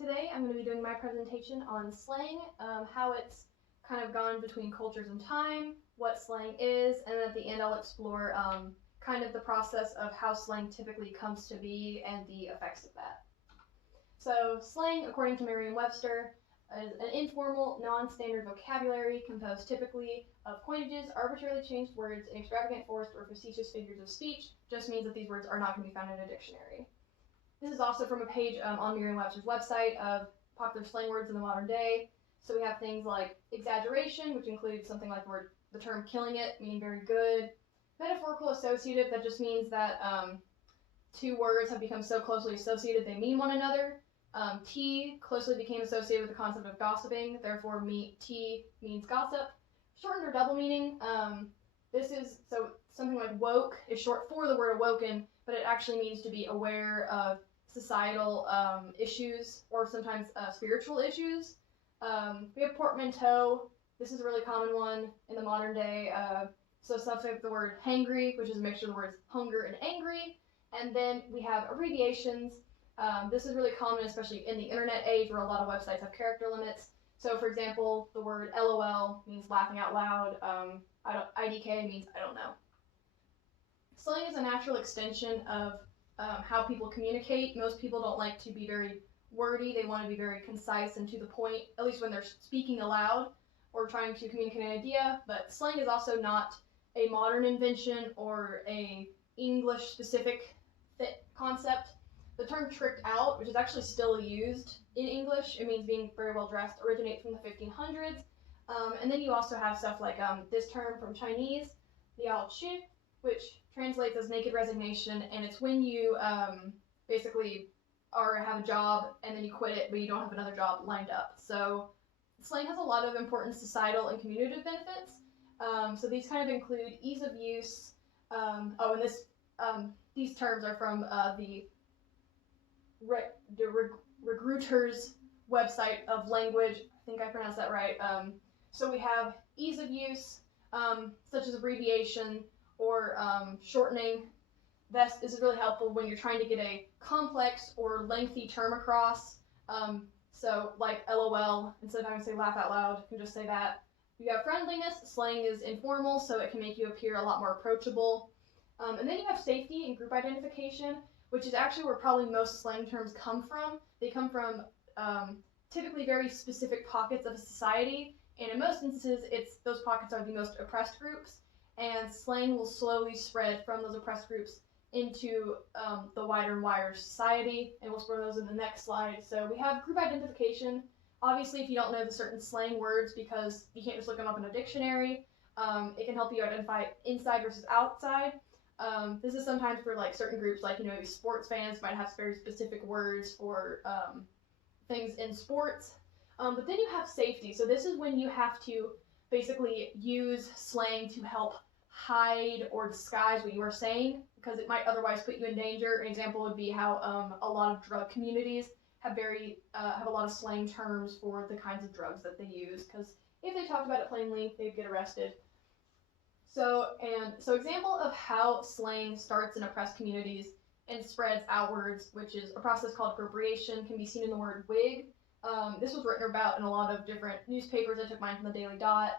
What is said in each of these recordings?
Today I'm going to be doing my presentation on slang, how it's kind of gone between cultures and time, what slang is, and then at the end I'll explore kind of the process of how slang typically comes to be and the effects of that. So slang, according to Merriam-Webster, is an informal, non-standard vocabulary composed typically of coinages, arbitrarily changed words, and extravagant, forced, or facetious figures of speech. Just means that these words are not going to be found in a dictionary. This is also from a page on Merriam-Webster's website of popular slang words in the modern day. So we have things like exaggeration, which includes something like the term killing it, meaning very good. Metaphorical associative, that just means that two words have become so closely associated they mean one another. Tea closely became associated with the concept of gossiping, therefore tea means gossip. Shortened or double meaning, this is, so something like woke is short for the word awoken, but it actually means to be aware of societal issues or sometimes spiritual issues. We have portmanteau. This is a really common one in the modern day. So substitute the word hangry, which is a mixture of the words hunger and angry. And then we have abbreviations. This is really common, especially in the internet age where a lot of websites have character limits. So for example, the word LOL means laughing out loud. IDK means I don't know. Slang is a natural extension of how people communicate. Most people don't like to be very wordy. They want to be very concise and to the point, at least when they're speaking aloud or trying to communicate an idea. But slang is also not a modern invention or a English-specific concept. The term tricked out, which is actually still used in English, it means being very well dressed, originates from the 1500s. And then you also have stuff like this term from Chinese, liao qu, which translates as naked resignation, and it's when you basically have a job and then you quit it, but you don't have another job lined up. So slang has a lot of important societal and community benefits. So these kind of include ease of use. These terms are from the Regruters website of language. I think I pronounced that right. So we have ease of use, such as abbreviation or shortening. This is really helpful when you're trying to get a complex or lengthy term across. So like LOL, instead of having to say laugh out loud, you can just say that. You have friendliness. Slang is informal, so it can make you appear a lot more approachable. And then you have safety and group identification, which is actually where probably most slang terms come from. They come from typically very specific pockets of a society, and in most instances, those pockets are the most oppressed groups, and slang will slowly spread from those oppressed groups into the wider and wider society, and we'll explore those in the next slide. So we have group identification. Obviously, if you don't know the certain slang words, because you can't just look them up in a dictionary, it can help you identify inside versus outside. This is sometimes for like certain groups, like maybe sports fans might have very specific words for things in sports. But then you have safety. So this is when you have to basically use slang to help hide or disguise what you are saying, because it might otherwise put you in danger. An example would be how a lot of drug communities have a lot of slang terms for the kinds of drugs that they use, because if they talked about it plainly, they'd get arrested. So example of how slang starts in oppressed communities and spreads outwards, which is a process called appropriation, can be seen in the word wig. This was written about in a lot of different newspapers. I took mine from the Daily Dot.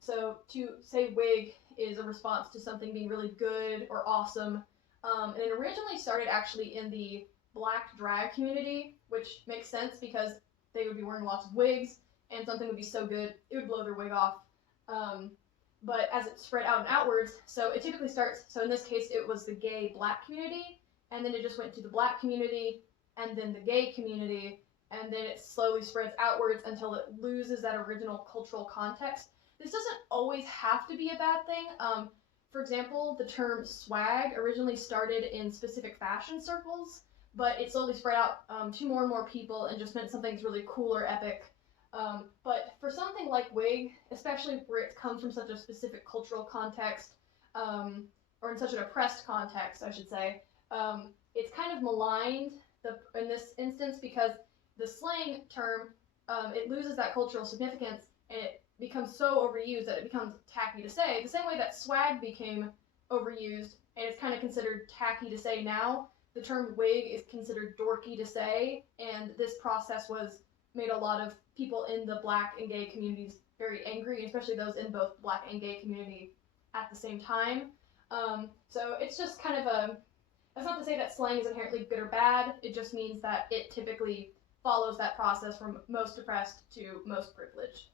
So to say wig is a response to something being really good or awesome. And it originally started actually in the black drag community, which makes sense because they would be wearing lots of wigs and something would be so good, it would blow their wig off. But as it spread out and outwards, so it typically starts, so in this case it was the gay black community, and then it just went to the black community, and then the gay community, and then it slowly spreads outwards until it loses that original cultural context. This doesn't always have to be a bad thing. For example, the term swag originally started in specific fashion circles, but it slowly spread out to more and more people and just meant something's really cool or epic. But for something like wig, especially where it comes from such a specific cultural context, or in such an oppressed context, I should say, it's kind of maligned in this instance because the slang term, it loses that cultural significance and it becomes so overused that it becomes tacky to say, the same way that swag became overused and it's kind of considered tacky to say now. the term wig is considered dorky to say, and this process made a lot of people in the Black and gay communities very angry, especially those in both Black and gay community at the same time. So it's just kind of that's not to say that slang is inherently good or bad, it just means that it typically follows that process from most oppressed to most privileged.